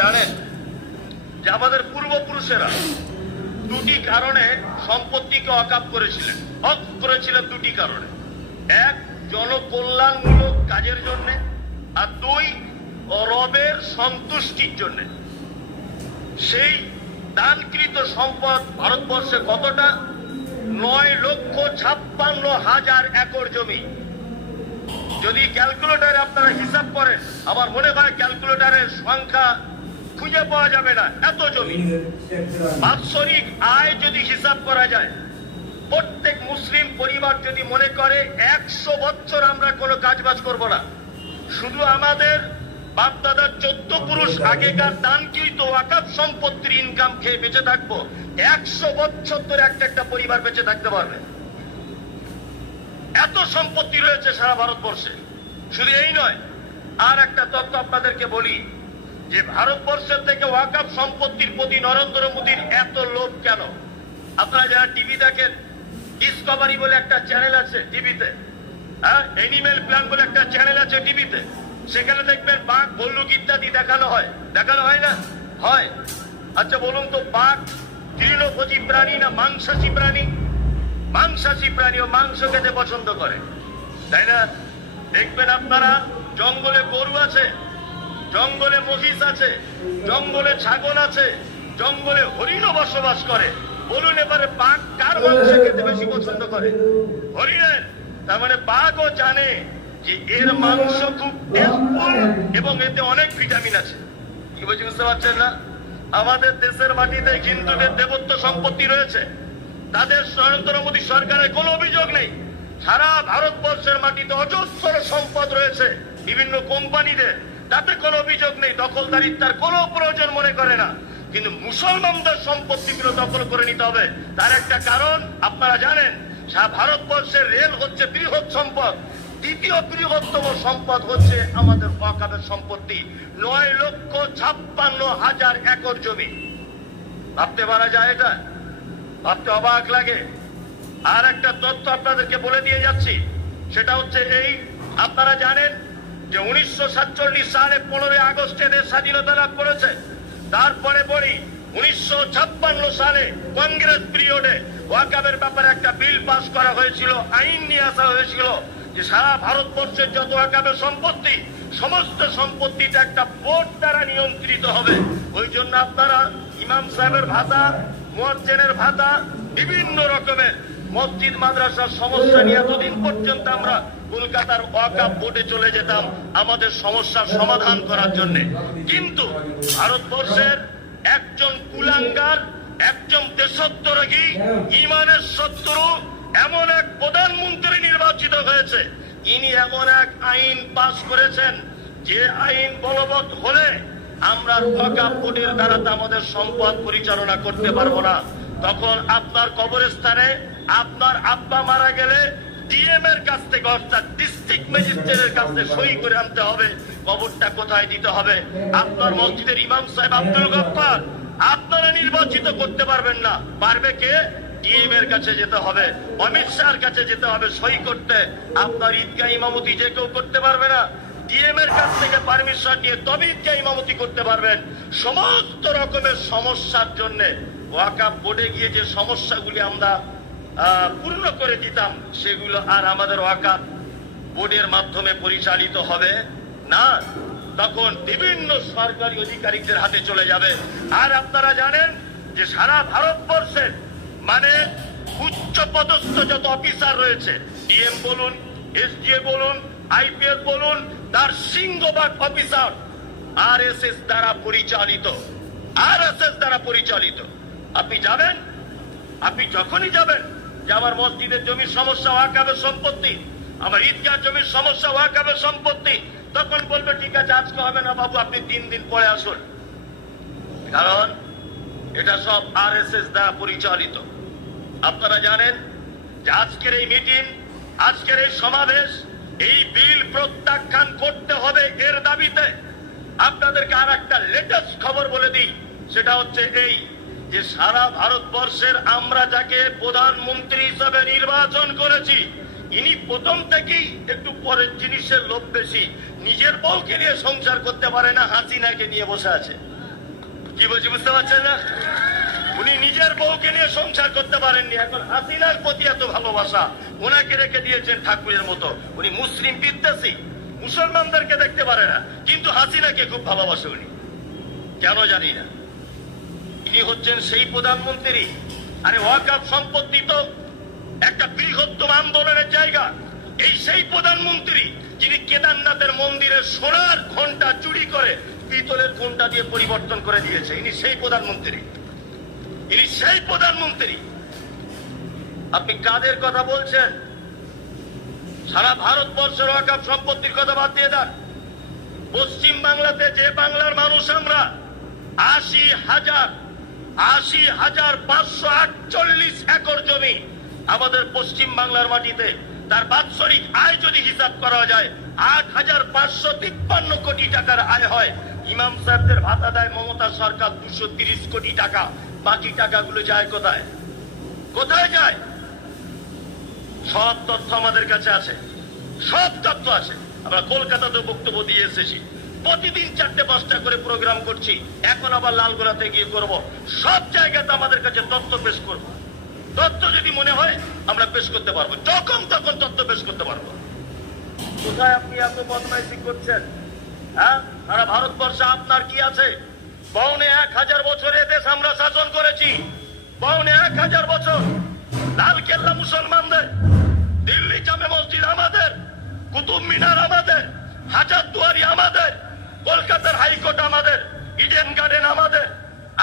জানেন যে আমাদের পূর্বপুরুষেরা দুটি কারণে সম্পত্তিকে ওয়াকফ করেছিলেন। হক করেছিলেন দুটি কারণে, এক জনকল্যাণমূলক কাজের জন্য, আর দুই রবের সন্তুষ্টির জন্য। সেই দানকৃত সম্পদ ভারতবর্ষে কতটা? 9,56,000 একর জমি। যদি ক্যালকুলেটরে আপনারা হিসাব করেন, আমার মনে হয় ক্যালকুলেটরের সংখ্যা খুঁজে পাওয়া যাবে না, এত জমি। বাৎসরিক আয় যদি হিসাব করা যায়, প্রত্যেক মুসলিম পরিবার যদি মনে করে 100 বছর আমরা কোনো কাজবাজ করব না, শুধু আমাদের বাপদাদার 14 পুরুষ আগেকার দানকৃত ওয়াকফ সম্পত্তির ইনকাম খেয়ে বেঁচে থাকবো, 100 বছর ধরে একটা পরিবার বেঁচে থাকতে পারবে। এত সম্পত্তি রয়েছে সারা ভারতবর্ষে। শুধু এই নয়, আর একটা তথ্য আপনাদেরকে বলি যে ভারতবর্ষের থেকে ওয়াকফ সম্পত্তির প্রতি নরেন্দ্র মোদীর এত লোভ কেন? আপনারা যারা টিভি দেখেন, ডিসকভারি বলে একটা চ্যানেল আছে টিভিতে, এনিম্যাল প্ল্যান বলে একটা চ্যানেল আছে টিভিতে, সেখানে দেখবেন বাঘ, ভল্লুক ইত্যাদি দেখানো হয় না? হয়। আচ্ছা বলুন তো, বাঘ তৃণভোজী প্রাণী না মাংসাশী প্রাণী? মাংসাশী প্রাণী, ও মাংস খেতে পছন্দ করে, তাই না? দেখবেন আপনারা জঙ্গলে গরু আছে, জঙ্গলে মহিষ আছে, জঙ্গলে ছাগল আছে, জঙ্গলে হরিণও বসবাস করে। বলুন এবারে বাঘ কার মাংস খেতে বেশি পছন্দ করে? হরিণের। তার মানে বাঘও জানে যে এর মাংস খুব টেস্টফুল এবং এতে অনেক ভিটামিন আছে। কি বলছি বুঝতে পারছেন না? আমাদের দেশের মাটিতে হিন্দুদের দেবত্ব সম্পত্তি রয়েছে, তাদের নরেন্দ্র মোদী সরকারের কোনো অভিযোগ নেই। সারা ভারতবর্ষের মাটিতে অজস্র সম্পদ রয়েছে বিভিন্ন কোম্পানিদের, তাতে কোনো অভিযোগ নেই। দখলদারিত্বের কোনো প্রয়োজন মনে করে না। কিন্তু মুসলমানদের সম্পত্তিগুলো দখল করে নিতে হবে। তার একটা কারণ আপনারা জানেন, সারা ভারতবর্ষের রেল হচ্ছে বৃহৎ সম্পদ, দ্বিতীয় বৃহত্তম সম্পদ হচ্ছে আমাদের ওয়াকফের সম্পত্তি, 9,56,000 একর জমি। ভাবতে পারা যায়? এটা ভাবতে অবাক লাগে। আর একটা তথ্য আপনাদেরকে বলে দিয়ে যাচ্ছি, সেটা হচ্ছে এই, আপনারা জানেন যে 1947 সালে 15 আগস্টে দেশ স্বাধীনতা লাভ করেছে। তারপরে বলি 1956 সালে কংগ্রেস পিরিয়ডে ওয়াকফের ব্যাপারে একটা বিল পাস করা হয়েছিল, আইন নিয়ে আসা হয়েছিল যে সারা ভারতবর্ষের যত ওয়াকফের সম্পত্তি, সমস্ত সম্পত্তিটা একটা বোর্ড দ্বারা নিয়ন্ত্রিত হবে। ওই জন্য আপনারা ইমাম সাহেবের ভাতা, মুয়াজ্জিনের ভাতা, বিভিন্ন রকমের মসজিদ মাদ্রাসার সমস্যা নিয়ে এতদিন পর্যন্ত আমরা কলকাতার ওয়াকফ বোর্ডে চলে যেতাম আমাদের সমস্যার সমাধান করার জন্য। কিন্তু ভারতবর্ষের একজন কুলাঙ্গার, একজন দেশদ্রোহী, ইমানের শত্রু এমন এক প্রধানমন্ত্রী নির্বাচিত হয়েছে, ইনি এমন এক আইন পাস করেছেন যে আইন বলবৎ হলে আমরা ওয়াকফ বোর্ডের দ্বারা আমাদের সম্পদ পরিচালনা করতে পারবো না। তখন আপনার কবরস্থানে আপনার আব্বা মারা গেলে ডিএম এর কাছ থেকে, অর্থাৎ ডিস্ট্রিক্ট ম্যাজিস্ট্রেটের কাছ থেকে সই করে আনতে হবে কবরটা কোথায় দিতে হবে। আপনার মসজিদের ইমাম সাহেব আব্দুল গফফার আপনারা নির্বাচিত করতে পারবেন না, পারবে কে? ডিএম এর কাছে যেতে হবে, অমিত শাহর কাছে যেতে হবে সই করতে। আপনার ঈদগাহ ইমামতি যে কেউ করতে পারবে না, ডিএম এর কাছ থেকে পারমিশন নিয়ে তবে ঈদগাহ ইমামতি করতে পারবেন। সমস্ত রকমের সমস্যার জন্য ওয়াকফ বোর্ডে গিয়ে যে সমস্যাগুলি আমরা পূর্ণ করে দিতাম, সেগুলো আর আমাদের ওয়াকফ বোর্ডের মাধ্যমে পরিচালিত হবে না। তখন বিভিন্ন সরকারি আধিকারিকদের হাতে চলে যাবে। আর আপনারা জানেন যে সারা ভারতবর্ষের মানে উচ্চ পদস্থ যত অফিসার রয়েছে, ডিএম বলুন, এসডিএ বলুন, আইপিএস বলুন, তার সিংহভাগ অফিসার আরএসএস দ্বারা পরিচালিত। আপনি যাবেন, আপনি যখনই যাবেন যে আমার মসজিদের জমির সমস্যা ওয়াকফের সম্পত্তি, আমার ঈদগাহ জমির সমস্যা ওয়াকফের সম্পত্তি, তখন বলবে ঠিক আছে আজকে হবে না বাবু, আপনি 3 দিন পরে আসুন। কারণ এটা সব আরএসএস দ্বারা পরিচালিত। আপনারা জানেন যে আজকের এই মিটিং, আজকের এই সমাবেশ, এই বিল প্রত্যাখ্যান করতে হবে এর দাবিতে আপনাদেরকে আর একটা লেটেস্ট খবর বলে দিই, সেটা হচ্ছে এই যে সারা ভারতবর্ষের আমরা যাকে প্রধানমন্ত্রী হিসাবে নির্বাচন করেছি, ইনি প্রথম থেকেই একটু পরের জিনিসের লোভ বেশি। নিজের বউকে নিয়ে সংসার করতে পারে না, হাসিনাকে নিয়ে বসে আছে। কি বলছি বুঝতে পারছেন না? উনি নিজের বউকে নিয়ে সংসার করতে পারেননি, এখন হাসিনার প্রতি এত ভালোবাসা, ওনাকে রেখে দিয়েছেন ঠাকুরের মতো। উনি মুসলিম বিদ্বেষী, মুসলমানদেরকে দেখতে পারে না, কিন্তু হাসিনাকে খুব ভালোবাসে উনি, কেন জানি না। ইনি হচ্ছেন সেই প্রধানমন্ত্রী। আরে ওয়াকফ সম্পত্তি তো একটা বৃহত্তম আন্দোলনের জায়গা। এই সেই প্রধানমন্ত্রী যিনি কেদারনাথের মন্দিরের সোনার ঘন্টা চুরি করে পিতলের ঘন্টা দিয়ে পরিবর্তন করে দিয়েছে। ইনি সেই প্রধানমন্ত্রী, ইনি সেই প্রধানমন্ত্রী। আপনি কাদের কথা বলছেন? সারা ভারতবর্ষের ওয়াকফ সম্পত্তির কথা বাদ দিয়ে দেন। পশ্চিম বাংলাতে যে বাংলার মানুষ আমরা ৮০,৫৪৮ একর জমি আমাদের পশ্চিম বাংলার মাটিতে, তার বাৎসরিক আয় যদি হিসাব করা যায় ৮,৫৫৩ কোটি টাকার আয় হয়। ইমাম সাহেবদের ভাতা দেয় মমতা সরকার ২৩০ কোটি টাকা। বাকি টাকাগুলো যায় কোথায়? কোথায় যায়? সব তথ্য আমাদের কাছে আছে, সব তথ্য আছে। আমরা কলকাতাতে বক্তব্য দিয়ে এসেছি, প্রতিদিন ৪টে-৫টা করে প্রোগ্রাম করছি, এখন আবার লালগোলাতে গিয়ে করব। সব জায়গাতে আমাদের কাছে তথ্য পেশ করব। তথ্য যদি মনে হয় আমরা পেশ করতে পারবো, যখন তখন তথ্য পেশ করতে পারবো। কোথায় আপনি এত বদমাইশি করছেন? হ্যাঁ, সারা ভারতবর্ষে আপনার কি আছে? ৫,১০০০ বছর দেশ আমরা শাসন করেছি, ৫,১০০০ বছর। লালকেল্লা মুসলমানদের, দিল্লি জামে মসজিদ আমাদের, কুতুব মিনার আমাদের, হাজারদুয়ারি আমাদের, কলকাতার হাইকোর্ট আমাদের, ইডেন গার্ডেন আমাদের।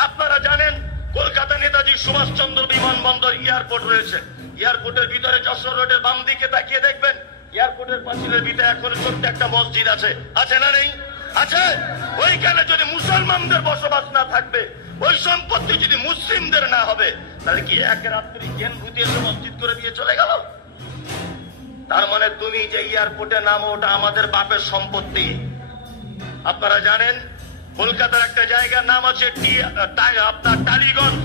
আপনারা জানেন কলকাতা নেতাজি সুভাষচন্দ্র বিমানবন্দর এয়ারপোর্ট রয়েছে। এয়ারপোর্টের ভিতরে যশোর রোডের বাম দিকে তাকিয়ে দেখবেন, এয়ারপোর্টের পাঁচিলের ভিতরে এখন ছোট্ট একটা মসজিদ আছে। আছে না নেই? আছে। ওইখানে যদি মুসলমানদের বসবাস না থাকবে, ওই সম্পত্তি যদি মুসলিমদের না হবে, তাহলে কি এক রাত্রি জ্ঞান ভূতি এসে মসজিদ করে দিয়ে চলে গেল? তার মানে তুমি যে এয়ারপোর্টে নামো, ওটা আমাদের বাপের সম্পত্তি। আপনারা জানেন কলকাতার একটা জায়গার নাম আছে আপনার টালিগঞ্জ।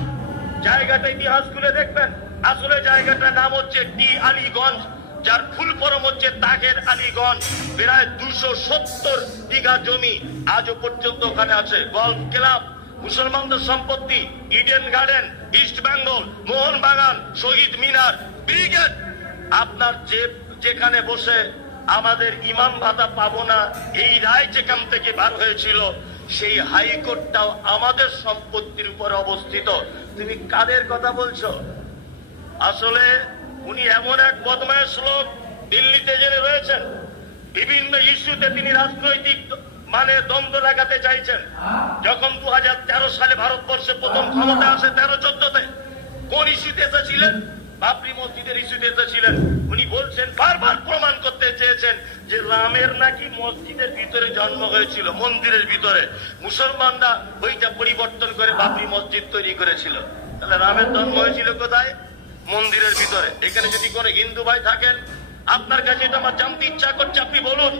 জায়গাটা ইতিহাস খুলে দেখবেন, আসলে জায়গাটার নাম হচ্ছে টি আলীগঞ্জ, যার ফুল ফরম হচ্ছে তাগের আলীগঞ্জ। প্রায় ২৭০ বিঘা জমি আজও পর্যন্ত ওখানে আছে। গলফ ক্লাব মুসলমানদের সম্পত্তি, Eden Garden, East Bengal, Mohun Bagan, Shaheed Minar, Brigade. আপনার যেখানে বসে আমাদের ইমাম ভাতা পাবো না, এই রায় যেখান থেকে বার হয়েছিল, সেই হাইকোর্টটাও আমাদের সম্পত্তির উপর অবস্থিত। তুমি কাদের কথা বলছো? আসলে উনি এমন এক বদমায়েশ লোক, দিল্লিতে জেনে রয়েছেন, বিভিন্ন ইস্যুতে তিনি রাজনৈতিক দ্বন্দ্ব লাগাতে চাইছেন। যখন ২০১৩ সালে ভারতবর্ষে প্রথম ক্ষমতা আসে ১৩-১৪-তে, কোন ইস্যুতে এসেছিলেন? বাবরি মসজিদের ইস্যুতে এসেছিলেন। উনি বলছেন, বারবার প্রমাণ করতে চেয়েছেন যে রামের নাকি মসজিদের ভিতরে জন্ম হয়েছিল, মন্দিরের ভিতরে। মুসলমানরা ওইটা পরিবর্তন করে বাবরি মসজিদ তৈরি করেছিল। তাহলে রামের জন্ম হয়েছিল কোথায়? মন্দিরের ভিতরে। এখানে যদি কোনো হিন্দু ভাই থাকেন, আপনার কাছে এটা আমার জানতে ইচ্ছা করছে, আপনি বলুন।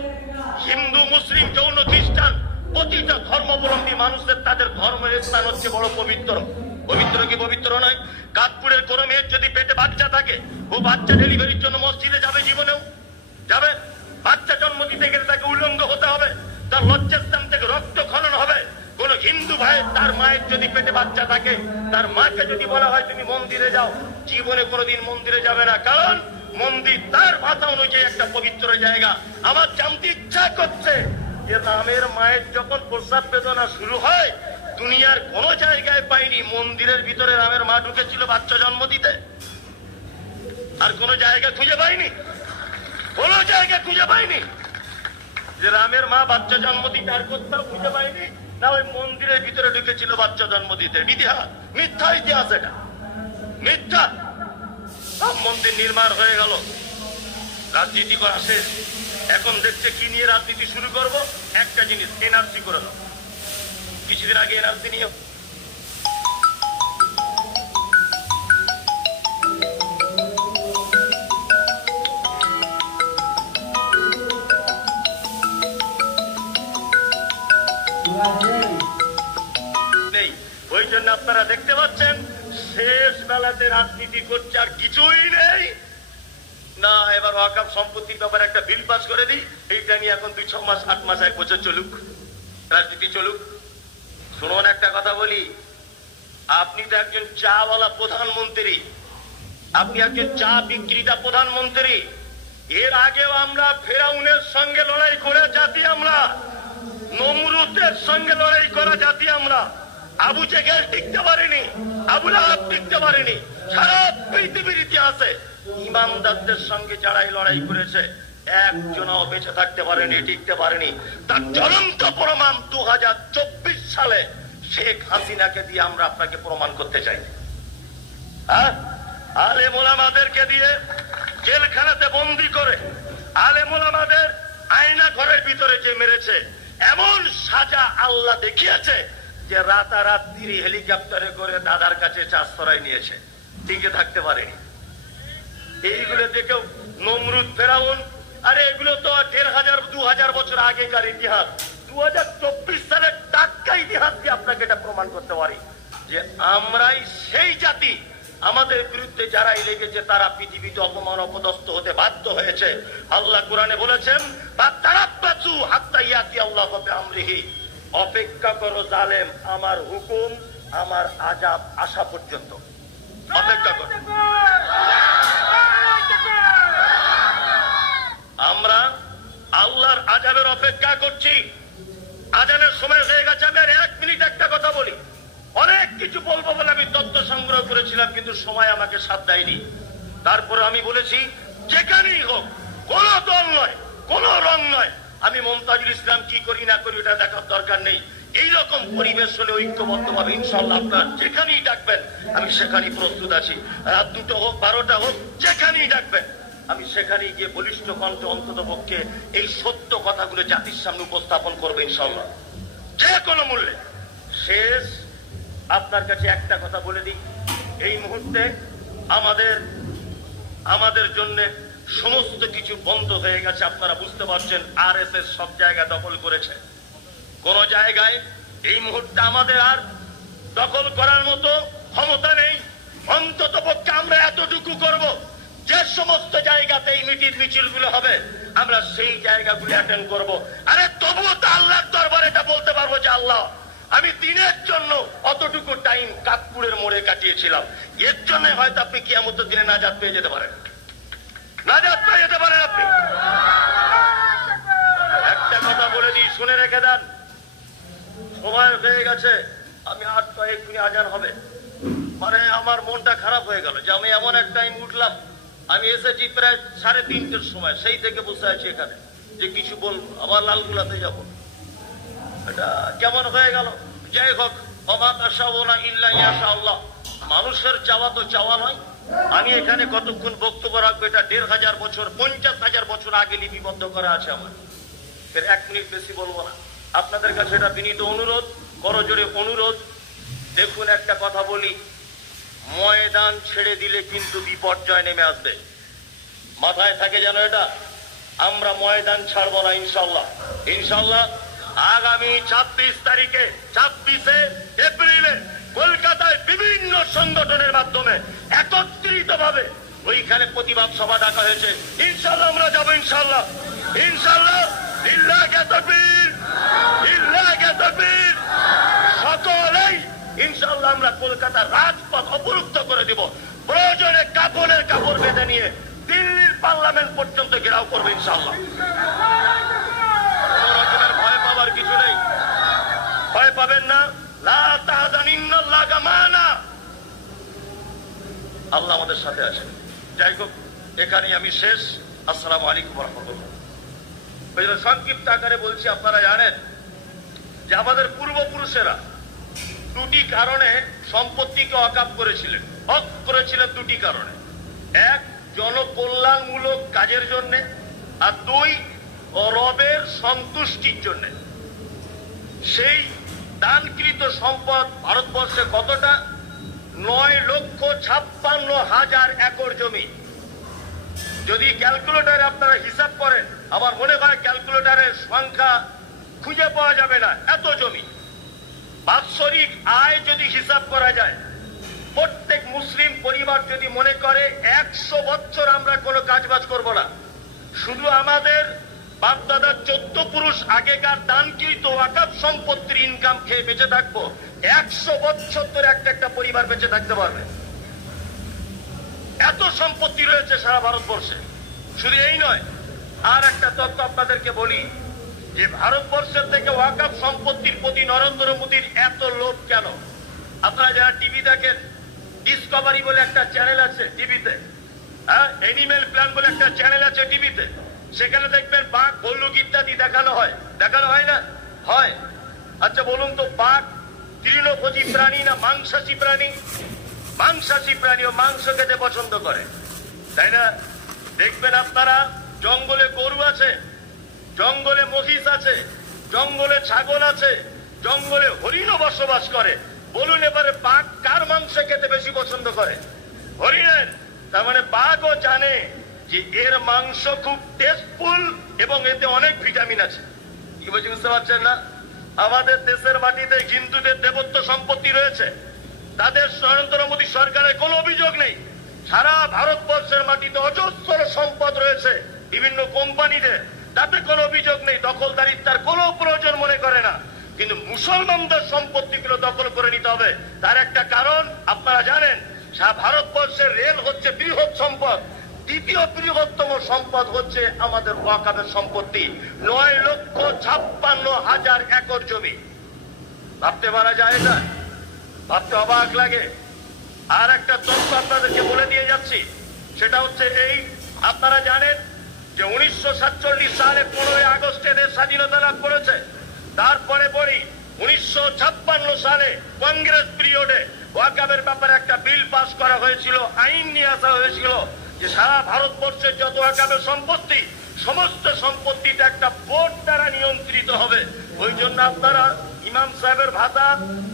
হিন্দু, মুসলিম, জৈন, খ্রিস্টান, প্রতিটা ধর্মাবলম্বী মানুষের তাদের ধর্মের স্থান হচ্ছে বড় পবিত্র। পবিত্র কি পবিত্র নয়? কাঠপুরের কোন মেয়ের যদি পেটে বাচ্চা থাকে, ও বাচ্চা ডেলিভারির জন্য মসজিদে যাবে? জীবনেও যাবে? বাচ্চা জন্ম দিতে গেলে তাকে উলঙ্গ হতে হবে, তার লজ্জাস্থান থেকে রক্ত খনন হবে। কোন হিন্দু ভাই তার মায়ের যদি পেটে বাচ্চা থাকে, তার মাকে যদি বলা হয় তুমি মন্দিরে যাও, জীবনে কোনোদিন মন্দিরে যাবে না, কারণ মন্দির তার ভাষা অনুযায়ী একটা পবিত্র জায়গা। আমার জানতে ইচ্ছা করছে যে রামের মায়ের যখন প্রস্রাব বেদনা শুরু হয়, দুনিয়ার কোন জায়গায় পাইনি মন্দিরের ভিতরে রামের মা ঢুকেছিল বাচ্চা জন্ম দিতে। আর কোন জায়গা খুঁজে পাইনি, কোন জায়গা খুঁজে পাইনি যে রামের মা বাচ্চা জন্ম দিতে। আর কোথাও খুঁজে পাইনি না ওই মন্দিরের ভিতরে ঢুকেছিল বাচ্চা জন্ম দিতে। ইতিহাস মিথ্যা, ইতিহাস এটা মিথ্যা। সব মন্দির নির্মাণ হয়ে গেল, রাজনীতি করা শেষ। এখন দেখছে কি নিয়ে রাজনীতি শুরু করব? একটা জিনিস, এনআরসি করে দাও। কিছুদিন আগে এনআরসি নিয়ে নেই, ওই জন্য আপনারা দেখতে পাচ্ছেন শেষ বেলাতে রাজনীতি করছে, আর কিছুই নেই। না, এবার ওয়াকফ সম্পত্তির ব্যাপারে একটা বিল পাস করে দিই, এইটা নিয়ে এখন ২-৬ মাস, ৮ মাস, ১ বছর চলুক, রাজনীতি চলুক। শুনুন একটা কথা বলি, আপনি তো একজন চাওয়ালা প্রধানমন্ত্রী, আপনি একজন চা বিক্রেতা প্রধানমন্ত্রী। এর আগেও আমরা ফেরাউনের সঙ্গে লড়াই করে জাতি, আমরা নমরুদের সঙ্গে লড়াই করা জাতি, আমরা আবু জেহেল টিকতে পারেনি, আবু লাহাব টিকতে পারেনি। সারা পৃথিবীর ইতিহাসে ইমানদারদের সঙ্গে যারাই লড়াই করেছে একজনও বেঁচে থাকতে পারেনি, টিকতে পারেনি। তার জ্বলন্ত প্রমাণ 2024 সালে শেখ হাসিনাকে দিয়ে আমরা আপনাকে প্রমাণ করতে চাই। আলেম ওলামাদেরকে দিয়ে জেলখানাতে বন্দি করে, আলেম ওলামাদের আয়না ঘরের ভিতরে যে মেরেছে, এমন সাজা আল্লাহ দেখিয়েছে যে রাতারাত্রি হেলিকপ্টারে করে দাদার কাছে আশ্রয় নিয়েছে, টিকে থাকতে পারেনি। এইগুলো দেখেও নমরুদ, ফেরাউন, আরে এগুলো তো 1500-2000 বছর আগেকার ইতিহাস। 2024 সালের টাটকা ইতিহাস দিয়ে আপনাকে এটা প্রমাণ করতে পারি যে আমরাই সেই জাতি। আমাদের বিরুদ্ধে যারাই লেগেছে তারা পৃথিবীতে অপমান অপদস্থ হতে বাধ্য হয়েছে। আল্লাহ কোরআনে বলেছেন, অপেক্ষা করো জালেম, আমার হুকুম, আমার আযাব আসা পর্যন্ত অপেক্ষা করো। আমরা আল্লাহর আযাবের অপেক্ষা করছি। আজানের সময় হয়ে গেছে, আমি আর 1 মিনিট একটা কথা বলি। অনেক কিছু বলবো বলে আমি তথ্য সংগ্রহ করেছিলাম, কিন্তু সময় আমাকে সাথ দেয়নি। তারপরে আমি বলেছি, যেখানেই হোক, কোন দল নয়, কোন রং নয়, আমি মুমতাজুল ইসলাম কি করি না করি এটা দেখার দরকার নেই। এইরকম পরিবেশ হলে ঐক্যবদ্ধভাবে ইনশাআল্লাহ আপনার যেখানেই ডাকবেন আমি সেখানেই প্রস্তুত আছি। রাত 2টা হোক, 12টা হোক, যেখানেই ডাকবেন আমি সেখানেই গিয়ে বলিষ্ঠ কণ্ঠে অন্তত পক্ষে এই সত্য কথাগুলো জাতির সামনে উপস্থাপন করবো ইনশাআল্লাহ, যে কোনো মূল্যে। শেষ আপনার কাছে একটা কথা বলে দিই, এই মুহূর্তে আমাদের জন্য সমস্ত কিছু বন্ধ হয়ে গেছে। আপনারা বুঝতে পারছেন, আরএসএস সব জায়গা দখল করেছে। কোন জায়গায় এই মুহূর্তে আমাদের আর দখল করার মতো ক্ষমতা নেই। অন্তত পক্ষে আমরা এতটুকু করব, যে সমস্ত জায়গাতে এই মিছিলগুলো হবে আমরা সেই জায়গাগুলো অ্যাটেন্ড করব। আরে তবুও তো আল্লাহর দরবারে এটা বলতে পারবো যে আল্লাহ, আমি দিনের জন্য অতটুকু টাইম কাকপুরের মোড়ে কাটিয়েছিলাম, এর জন্য হয়তো আপনি কিয়ামতের দিনে নাজাত পেয়ে যেতে পারেন, নাজাত পেয়ে যেতে পারেন আপনি। একটা কথা বলে দিই, শুনে রেখে দেন, সময় হয়ে গেছে, আমি 8টা এক্ষুনি আজান হবে। মানে আমার মনটা খারাপ হয়ে গেল যে আমি এমন এক টাইম উঠলাম, আমি এসেছি প্রায় 3:30টার সময়, সেই থেকে বসে আছি এখানে যে কিছু বলবো, আবার লালগুলাতে যাব। এটা কেমন হয়ে গেল? যাই হোক, মানুষের চাওয়া তো চাওয়া নয়। আমি এখানে কতক্ষণ বক্তব্য রাখবো এটা 1500 বছর 50,000 বছর আগে লিপিবদ্ধ করা আছে আমার। 1 মিনিট বেশি বলবো না। আপনাদের কাছে এটা বিনীত অনুরোধ, করজোরে অনুরোধ। দেখুন একটা কথা বলি, ময়দান ছেড়ে দিলে কিন্তু বিপর্যয় নেমে আসবে, মাথায় থাকে যেন এটা। আমরা ময়দান ছাড়বো না ইনশাল্লাহ। ইনশাল্লাহ আগামী 26 এপ্রিলে কলকাতায় বিভিন্ন সংগঠনের মাধ্যমে একত্রিত ভাবে ওইখানে প্রতিবাদ সভা ডাকা হয়েছে। ইনশাল্লাহ আমরা যাবো, ইনশাল্লাহ। ইনশাল্লাহ লিল্লাহি তাকবীর, লিল্লাহি তাকবীর। সকলেই ইনশাল্লাহ আমরা কলকাতার রাজপথ অবরুদ্ধ করে দিব। প্রয়োজনে কাপড়ের কাপড় বেঁধে নিয়ে দিল্লির পার্লামেন্ট পর্যন্ত ঘেরাও করবে ইনশাল্লাহ। ভয় পাবার কিছু নেই, ভয় পাবেন না। লা তাহজান ইন্নাল্লাহা মা'ানা, আল্লাহ আমাদের সাথে আছেন। যাই হোক, এখানেই আমি শেষ। আসসালামু আলাইকুম ওয়া রাহমাতুল্লাহ। সংক্ষিপ্ত আকারে বলছি, আপনারা জানেন যে আমাদের পূর্বপুরুষেরা 2টি কারণে সম্পত্তিকে ওয়াকফ করেছিলেন। হক করেছিলেন 2টি কারণে, 1 জনকল্যাণমূলক কাজের জন্য, আর 2 রবের সন্তুষ্টির জন্য। সেই দানকৃত সম্পদ ভারতবর্ষে কতটা? 9,56,000 একর জমি। যদি ক্যালকুলেটারে আপনারা হিসাব করেন, আমার মনে হয় ক্যালকুলেটারের সংখ্যা খুঁজে পাওয়া যাবে না, এত জমি। বাৎসরিক আয় যদি হিসাব করা যায়, প্রত্যেক মুসলিম পরিবার যদি মনে করে 100 বছর আমরা কোনো কাজবাজ করব না, শুধু আমাদের বাপদাদার 14 পুরুষ আগেকার দানকৃত ওয়াকফ সম্পত্তির ইনকাম খেয়ে বেঁচে থাকবো, 100 বছর ধরে একটা পরিবার বেঁচে থাকতে পারবে। এত সম্পত্তি রয়েছে সারা ভারতবর্ষে। শুধু এই নয়, আর একটা তথ্য আপনাদেরকে বলি যে ভারতবর্ষের থেকে ওয়াকফ সম্পত্তির প্রতি নরেন্দ্র মোদীর এত লোভ কেন? আপনারা যারা টিভি দেখেন, ডিসকভারি বলে একটা চ্যানেল আছে টিভিতে, এনিম্যাল প্ল্যান বলে একটা চ্যানেল আছে টিভিতে, সেখানে দেখবেন বাঘ, ভল্লুক ইত্যাদি দেখানো হয় না? হয়। আচ্ছা বলুন তো, বাঘ তৃণভোজী প্রাণী না মাংসাশী প্রাণী? মাংসাশী প্রাণী, ও মাংস খেতে পছন্দ করে, তাই না? দেখবেন আপনারা জঙ্গলে গরু আছে, জঙ্গলে মহিষ আছে, জঙ্গলে ছাগল আছে, জঙ্গলে হরিণও বসবাস করে। বলুন এবারে বাঘ কার মাংস খেতে বেশি পছন্দ করে? হরিণের। তার মানে বাঘও জানে যে এর মাংস খুব টেস্টফুল এবং এতে অনেক ভিটামিন আছে। কি বলছি বুঝতে পারছেন না? আমাদের দেশের মাটিতে হিন্দুদের দেবত্ব সম্পত্তি রয়েছে, তাদের নরেন্দ্র মোদী সরকারের কোনো অভিযোগ নেই। সারা ভারতবর্ষের মাটিতে অজস্র সম্পদ রয়েছে বিভিন্ন কোম্পানিদের, তাতে কোনো অভিযোগ নেই। দখলদারিত্বের কোনো প্রয়োজন মনে করে না। কিন্তু মুসলমানদের সম্পত্তিগুলো দখল করে নিতে হবে। তার একটা কারণ আপনারা জানেন, সারা ভারতবর্ষের রেল হচ্ছে বৃহৎ সম্পদ, দ্বিতীয় বৃহত্তম সম্পদ হচ্ছে আমাদের ওয়াকফের সম্পত্তি, 9,56,000 একর জমি। ভাবতে পারা যায় এটা? ভাবতে অবাক লাগে। আর একটা তথ্য আপনাদেরকে বলে দিয়ে যাচ্ছি, সেটা হচ্ছে এই, আপনারা জানেন যে 1947 সালে 15 আগস্টে দেশ স্বাধীনতা লাভ করেছে। তারপরে 1956 সালে কংগ্রেস পিরিয়ডে ওয়াকফের ব্যাপারে একটা বিল পাস করা হয়েছিল, আইন নিয়ে আসা হয়েছিল যে সারা ভারতবর্ষের যত ওয়াকফের সম্পত্তি, সমস্ত সম্পত্তিটা একটা বোর্ড দ্বারা নিয়ন্ত্রিত হবে। ওই জন্য আপনারা ইমাম সাহেবের ভাতা,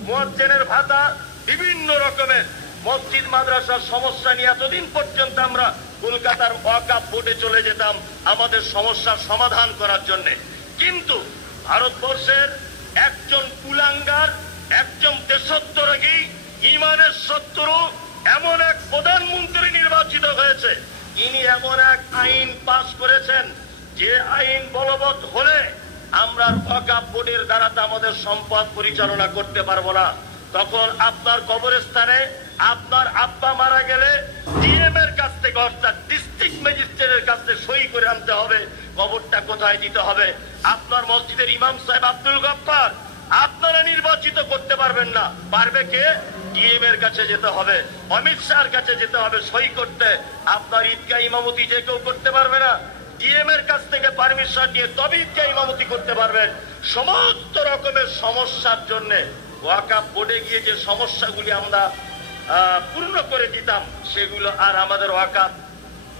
মুয়াজ্জিনের ভাতা, বিভিন্ন রকমের মসজিদ মাদ্রাসার সমস্যা নিয়ে এতদিন পর্যন্ত আমরা কলকাতার ওয়াকফ বোর্ডে চলে যেতাম আমাদের সমস্যার সমাধান করার জন্য। কিন্তু ভারতবর্ষের একজন কুলাঙ্গার, একজন দেশদ্রোহী, ইমানের শত্রু এমন এক প্রধানমন্ত্রী নির্বাচিত হয়েছে, তিনি এমন এক আইন পাশ করেছেন যে আইন বলবৎ হলে আমরা ওয়াকফ বোর্ডের দ্বারা আমাদের সম্পদ পরিচালনা করতে পারবো না। তখন আপনার কবরস্থানে আপনার আব্বা মারা গেলে ডিএম এর কাছ থেকে, অর্থাৎ ডিস্ট্রিক্ট ম্যাজিস্ট্রেটের কাছ থেকে সই করে আনতে হবে কবরটা কোথায় দিতে হবে। আপনার মসজিদের ইমাম সাহেব আব্দুল গফফার আপনারা নির্বাচিত করতে পারবেন না, পারবে কে? ডিএম এর কাছে যেতে হবে, অমিত শাহর কাছে যেতে হবে সই করতে। আপনার ঈদগাহ ইমামতি যে কেউ করতে পারবে না, ডিএম এর কাছ থেকে পারমিশন নিয়ে তবে ঈদগাহ ইমামতি করতে পারবেন। সমস্ত রকমের সমস্যার জন্য ওয়াকফ বোর্ডে গিয়ে যে সমস্যাগুলি আমরা পূর্ণ করে দিতাম, সেগুলো আর আমাদের ওয়াকফ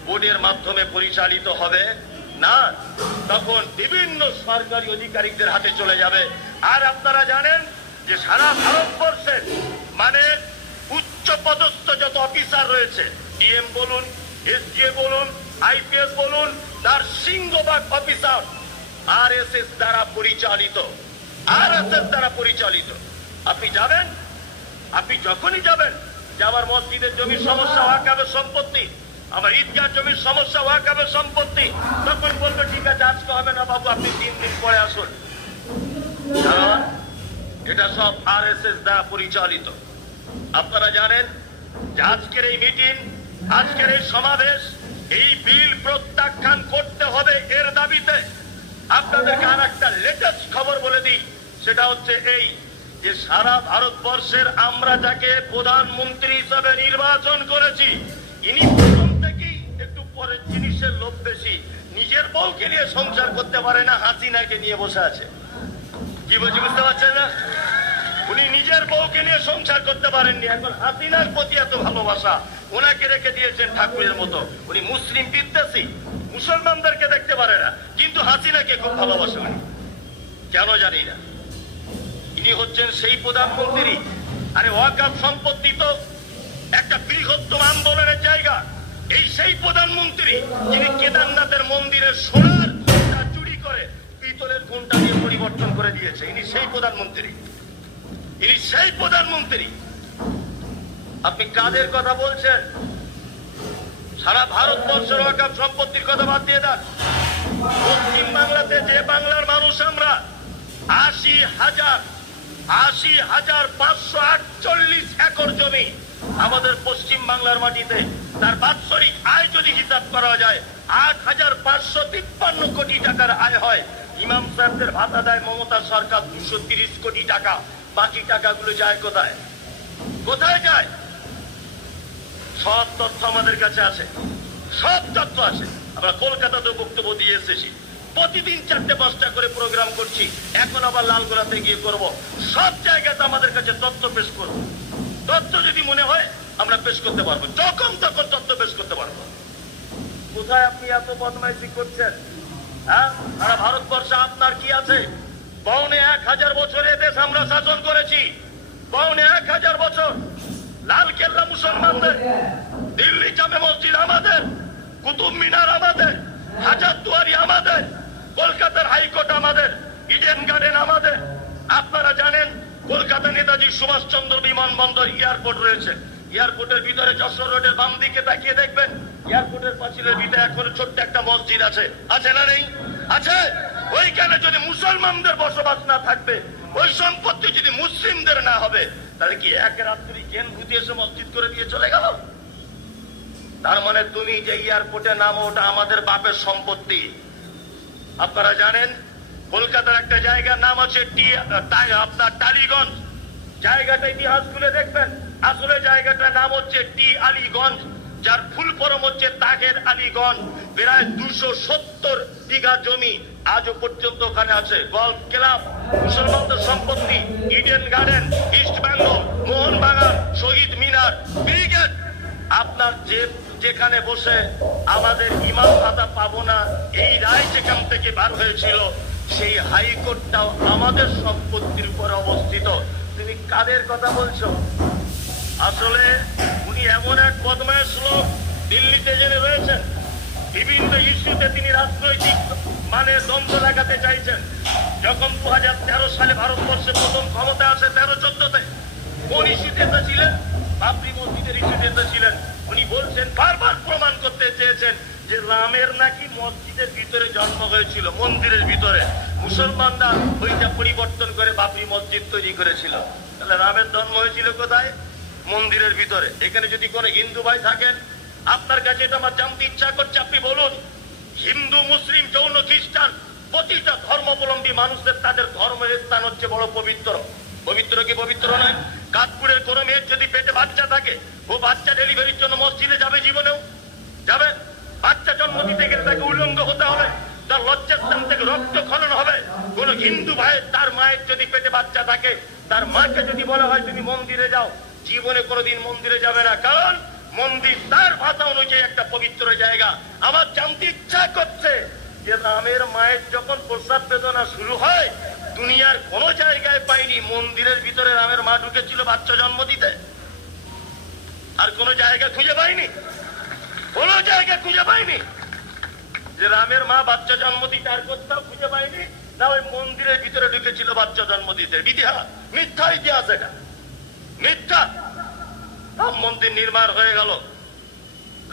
বোর্ডের মাধ্যমে পরিচালিত হবে না। তখন বিভিন্ন সরকারি আধিকারিকদের হাতে চলে যাবে। আর আপনারা জানেন যে সারা ভারতবর্ষের মানে উচ্চ পদস্থ যত অফিসার রয়েছে, ডিএম বলুন, এসডিএ বলুন, আইপিএস বলুন, তার সিংহভাগ অফিসার আরএসএস দ্বারা পরিচালিত। আরএসএস দ্বারা পরিচালিত। আপনি যাবেন, আপনি যখনই যাবেন যে আমার মসজিদের জমির সমস্যা ওয়াকফের সম্পত্তি, আমার ঈদগাহ জমির সমস্যা ওয়াকফের সম্পত্তি, তখন বলবে ঠিক আছে আজকে হবে না বাবু, আপনি 3 দিন পরে আসুন। এটা সব আরএসএস দ্বারা পরিচালিত। আপনারা জানেন যে আজকের এই মিটিং, আজকের এই সমাবেশ, এই বিল প্রত্যাখ্যান করতে হবে এর দাবিতে আপনাদেরকে আর একটা লেটেস্ট খবর বলে দিই, সেটা হচ্ছে এই যে সারা ভারতবর্ষের আমরা যাকে প্রধানমন্ত্রী হিসাবে নির্বাচন করেছি, ইনি প্রথম থেকেই একটু পরের জিনিসের লোভ বেশি। নিজের বউকে নিয়ে সংসার করতে পারে না, হাসিনাকে নিয়ে বসে আছে। কি বলছি বুঝতে পারছেন না? উনি নিজের বউকে নিয়ে সংসার করতে পারেননি, এখন হাসিনার প্রতি এত ভালোবাসা, ওনাকে রেখে দিয়েছেন ঠাকুরের মতো। উনি মুসলিম বিদ্বেষী, মুসলমানদেরকে দেখতে পারে না, কিন্তু হাসিনাকে খুব ভালোবাসে উনি, কেন জানি না। ইনি হচ্ছেন সেই প্রধানমন্ত্রী। আরে ওয়াকফ সম্পত্তি তো একটা বৃহত্তম আন্দোলনের জায়গা। এই সেই প্রধানমন্ত্রী যিনি কেদারনাথের মন্দিরের সোনার ঘণ্টা চুরি করে পিতলের ঘণ্টা দিয়ে পরিবর্তন করে দিয়েছে। ইনি সেই প্রধানমন্ত্রী, ইনি সেই প্রধানমন্ত্রী। আপনি কাদের কথা বলছেন? সারা ভারতবর্ষের ওয়াকফ সম্পত্তির কথা বাদ দিয়ে দেন। পশ্চিম বাংলাতে যে বাংলার মানুষ আমরা ৮০,৫৪৮ একর জমি আমাদের পশ্চিম বাংলার মাটিতে, তার বাৎসরিক আয় যদি হিসাব করা যায় ৮,৫৫৩ কোটি টাকার আয় হয়। ইমাম সাহেবদের ভাতা দেয় মমতা সরকার ২৩০ কোটি টাকা। বাকি টাকাগুলো যায় কোথায়? কোথায় যায়? সব তথ্য আমাদের কাছে আছে, সব তথ্য আছে। আমরা কলকাতাতে বক্তব্য দিয়ে এসেছি, প্রতিদিন ৪-৫টা করে প্রোগ্রাম করছি, এখন আবার লালগোলাতে গিয়ে করব। সব জায়গাতে আমাদের কাছে তথ্য পেশ করব। তথ্য যদি মনে হয় আমরা পেশ করতে পারবো, যখন তখন তথ্য পেশ করতে পারবো। কোথায় আপনি এত বদমাইশি করছেন? হ্যাঁ, সারা ভারতবর্ষে আপনার কি আছে? ৫,১০০০ বছরে দেশ আমরা শাসন করেছি, ৫,১০০০ বছর। লাল কেল্লা মুসলমানদের, দিল্লি জামে মসজিদ আমাদের, কুতুব মিনার আমাদের, হাজারদুয়ারি আমাদের, কলকাতার হাইকোর্ট আমাদের, ইডেন গার্ডেন আমাদের। আপনারা জানেন কলকাতা নেতাজি সুভাষচন্দ্র বিমানবন্দর এয়ারপোর্ট রয়েছে। এয়ারপোর্টের ভিতরে যশোর রোডের বাম দিকে তাকিয়ে দেখবেন, এয়ারপোর্টের পাঁচিলের ভিতরে এখন ছোট্ট একটা মসজিদ আছে। আছে না নেই? আছে। ওইখানে যদি মুসলমানদের বসবাস না থাকবে, ওই সম্পত্তি যদি মুসলিমদের না হবে, তাহলে কি এক রাত্রি জ্ঞান ভূতি এসে মসজিদ করে দিয়ে চলে গেল? তার মানে তুমি যে এয়ারপোর্টে নামো, ওটা আমাদের বাপের সম্পত্তি। আপনারা জানেন কলকাতার একটা জায়গার নাম আছে আপনার টালিগঞ্জ। জায়গাটা ইতিহাস খুলে দেখবেন, আসলে জায়গাটার নাম হচ্ছে টি আলীগঞ্জ, যার ফুল ফরম হচ্ছে তাগের আলীগঞ্জ। প্রায় ২৭০ বিঘা জমি আজও পর্যন্ত ওখানে আছে। গল্ফ ক্লাব মুসলমানদের সম্পত্তি, Eden Garden, East Bengal, Mohun Bagan, Shaheed Minar, Brigade. আপনার যেখানে বসে আমাদের ইমাম ভাতা পাবো না, এই রায় যেখান থেকে বার হয়েছিল, সেই হাইকোর্টটাও আমাদের সম্পত্তির উপর অবস্থিত। তুমি কাদের কথা বলছো? আসলে উনি এমন এক বদমায়েশ লোক, দিল্লিতে জেনে রয়েছেন, বিভিন্ন ইস্যুতে তিনি রাজনৈতিক দ্বন্দ্ব লাগাতে চাইছেন। যখন ২০১৩ সালে ভারতবর্ষে প্রথম ক্ষমতা আসে ১৩-১৪তে, কোন ইস্যুতে ছিলেন? বাবরি মসজিদের ইস্যুতে ছিলেন। উনি বলছেন, বারবার প্রমাণ করতে চেয়েছেন যে রামের নাকি মসজিদের ভিতরে জন্ম হয়েছিল, মন্দিরের ভিতরে। মুসলমানরা ওইটা পরিবর্তন করে বাবরি মসজিদ তৈরি করেছিল। তাহলে রামের জন্ম হয়েছিল কোথায়? মন্দিরের ভিতরে। এখানে যদি কোনো হিন্দু ভাই থাকেন, আপনার কাছে এটা আমার জানতে ইচ্ছা করছে, আপনি বলুন, হিন্দু, মুসলিম, জৈন, খ্রিস্টান, প্রতিটা ধর্মাবলম্বী মানুষদের তাদের ধর্মের স্থান হচ্ছে বড় পবিত্র। পবিত্র কি পবিত্র নয়? কাঠপুরের কোন মেয়ের যদি পেটে বাচ্চা থাকে, ও বাচ্চা ডেলিভারির জন্য মসজিদে যাবে? জীবনেও যাবে? বাচ্চা জন্ম দিতে গেলে তাকে উলঙ্গ হতে হবে, তার লজ্জাস্থান থেকে রক্ত খনন হবে। কোন হিন্দু ভাই তার মায়ের যদি পেটে বাচ্চা থাকে, তার মাকে যদি বলা হয় তুমি মন্দিরে যাও, জীবনে কোনোদিন মন্দিরে যাবে না, কারণ মন্দির তার ভাষা অনুযায়ী একটা পবিত্র জায়গা। আমার জানতে ইচ্ছা করছে যে রামের মায়ের যখন প্রস্রাব বেদনা শুরু হয়, দুনিয়ার কোন জায়গায় পাইনি মন্দিরের ভিতরে রামের মা ঢুকেছিল বাচ্চা জন্ম দিতে। আর কোন জায়গা খুঁজে পাইনি, কোন জায়গা খুঁজে পাইনি যে রামের মা বাচ্চা জন্ম দিতে। আর কোথাও খুঁজে পাইনি না ওই মন্দিরের ভিতরে ঢুকেছিল বাচ্চা জন্ম দিতে। ইতিহাস, মিথ্যা ইতিহাস, এটা মিথ্যা। রাম মন্দির নির্মাণ হয়ে গেল,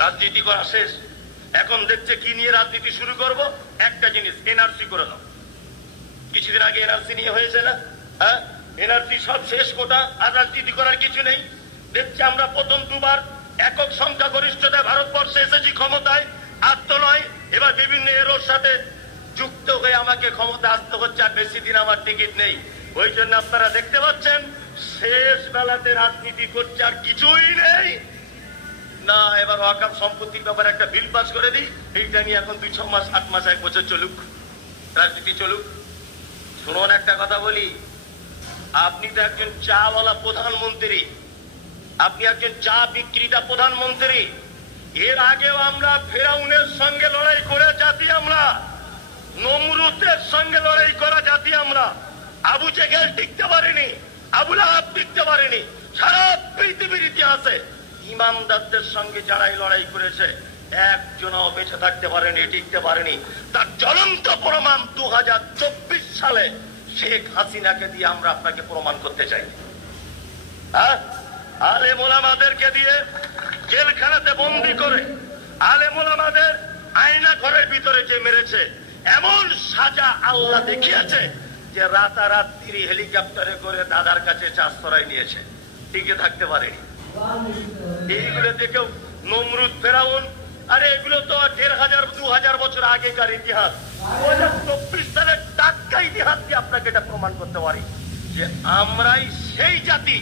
রাজনীতি করা শেষ। এখন দেখছে কি নিয়ে রাজনীতি শুরু করব? একটা জিনিস, এনআরসি করে দাও। কিছুদিন আগে এনআরসি নিয়ে হয়েছে না? হ্যাঁ, এনআরসি সব শেষ, কোটা, আর রাজনীতি করার কিছু নেই। দেখছি আমরা প্রথম দুবার একক সংখ্যাগরিষ্ঠতায় ভারতবর্ষে এসেছি ক্ষমতায়, আর তো নয়, এবার বিভিন্ন এরোর সাথে যুক্ত হয়ে আমাকে ক্ষমতা আসতে হচ্ছে, আর বেশি দিন আমার টিকিট নেই। ওই জন্য আপনারা দেখতে পাচ্ছেন শেষ বেলাতে রাজনীতি করছে, আর কিছুই নেই না। এবার ওয়াকফ সম্পত্তির ব্যাপারে একটা বিল পাস করে দিই, এইটা নিয়ে এখন ২-৬ মাস, ৮ মাস, ১ বছর চলুক, রাজনীতি চলুক। শুনুন একটা কথা বলি, আপনি তো একজন চাওয়ালা প্রধানমন্ত্রী, আপনি একজন চা বিক্রিতা প্রধানমন্ত্রী। এর আগেও আমরা ফেরাউনের সঙ্গে লড়াই করে জাতি, আমরা নমরুদের সঙ্গে লড়াই করা জাতি, আমরা আবু জেহেল টিকতে পারিনি, আবুল আহাব টিকতে পারিনি। সারা পৃথিবীর ইতিহাসে ইমামদারদের সঙ্গে যারাই লড়াই করেছে, একজনও বেঁচে থাকতে পারেনি, টিকতে পারেনি। তার জ্বলন্ত প্রমাণ ২০২৪ সালে শেখ হাসিনাকে দিয়ে আমরা আপনাকে প্রমাণ করতে চাই। হ্যাঁ, আলেম ওলামাদেরকে দিয়ে জেলখানাতে বন্দি করে, আলেম ওলামাদের আয়না ঘরের ভিতরে যে মেরেছে, এমন সাজা আল্লাহ দেখিয়েছে যে রাতারাত্রি হেলিকপ্টারে করে দাদার কাছে আশ্রয় নিয়েছে, টিকে থাকতে পারে। এইগুলো দেখেও নমরুদ, ফেরাউন, আরে এগুলো তো 1500-2000 বছর আগেকার ইতিহাস। 2024 সালের টাটকা ইতিহাস দিয়ে আপনাকে এটা প্রমাণ করতে পারি যে আমরাই সেই জাতি,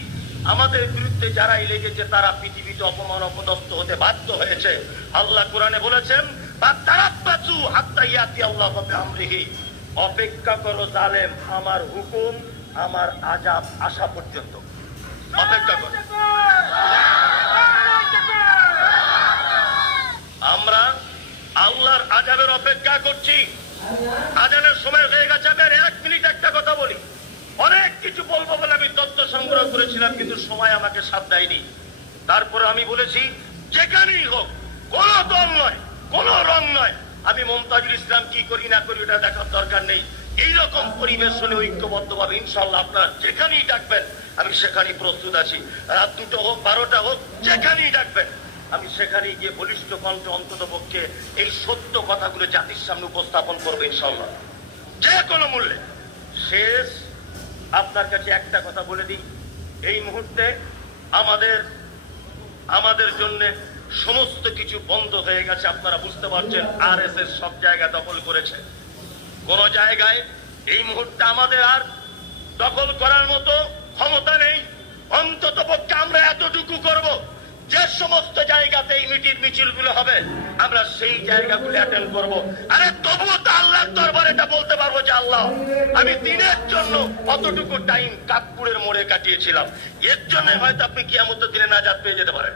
আমাদের বিরুদ্ধে যারাই লেগেছে তারা পৃথিবীতে অপমান অপদস্থ হতে বাধ্য হয়েছে। আল্লাহ কোরআনে বলেছেন, অপেক্ষা করো জালেম আমার হুকুম, আমার আযাব আসা পর্যন্ত অপেক্ষা করো। আমরা আল্লাহর আযাবের অপেক্ষা করছি। আজানের সময় হয়ে গেছে, আমি আর 1 মিনিট একটা কথা বলি। অনেক কিছু বলবো বলে আমি তথ্য সংগ্রহ করেছিলাম, কিন্তু সময় আমাকে সাথ দেয়নি। তারপরে আমি বলেছি, যেখানেই হোক, কোন দল নয়, কোন রং নয়, আমি মুমতাজুল ইসলাম কি করি না করি ওটা দেখার দরকার নেই। এইরকম পরিবেশ হলে ঐক্যবদ্ধভাবে ইনশাল্লাহ আপনারা যেখানেই ডাকবেন আমি সেখানেই প্রস্তুত আছি। রাত 2টা হোক, 12টা হোক, যেখানেই ডাকবেন আমি সেখানেই গিয়ে বলিষ্ঠ কণ্ঠে অন্তত পক্ষে এই সত্য কথাগুলো জাতির সামনে উপস্থাপন করবো ইনশাল্লাহ, যে কোনো মূল্যে। শেষ আপনার কাছে একটা কথা বলে দিই, এই মুহূর্তে আমাদের জন্য সমস্ত কিছু বন্ধ হয়ে গেছে। আপনারা বুঝতে পারছেন, আরএসএস সব জায়গা দখল করেছে। কোন জায়গায় এই মুহূর্তে আমাদের আর দখল করার মতো ক্ষমতা নেই। অন্তত পক্ষে আমরা এতটুকু করব, যে সমস্ত জায়গাতে এই মিছিলগুলো হবে আমরা সেই জায়গাগুলো অ্যাটেন্ড করব। আরে তবুও তো আল্লাহর দরবারে এটা বলতে পারবো যে আল্লাহ, আমি দিনের জন্য অতটুকু টাইম কাকপুরের মোড়ে কাটিয়েছিলাম, এর জন্য হয়তো আপনি কিয়ামতের দিনে নাজাত পেয়ে যেতে পারেন,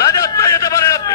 নাজাত পেয়ে যেতে পারেন আপনি।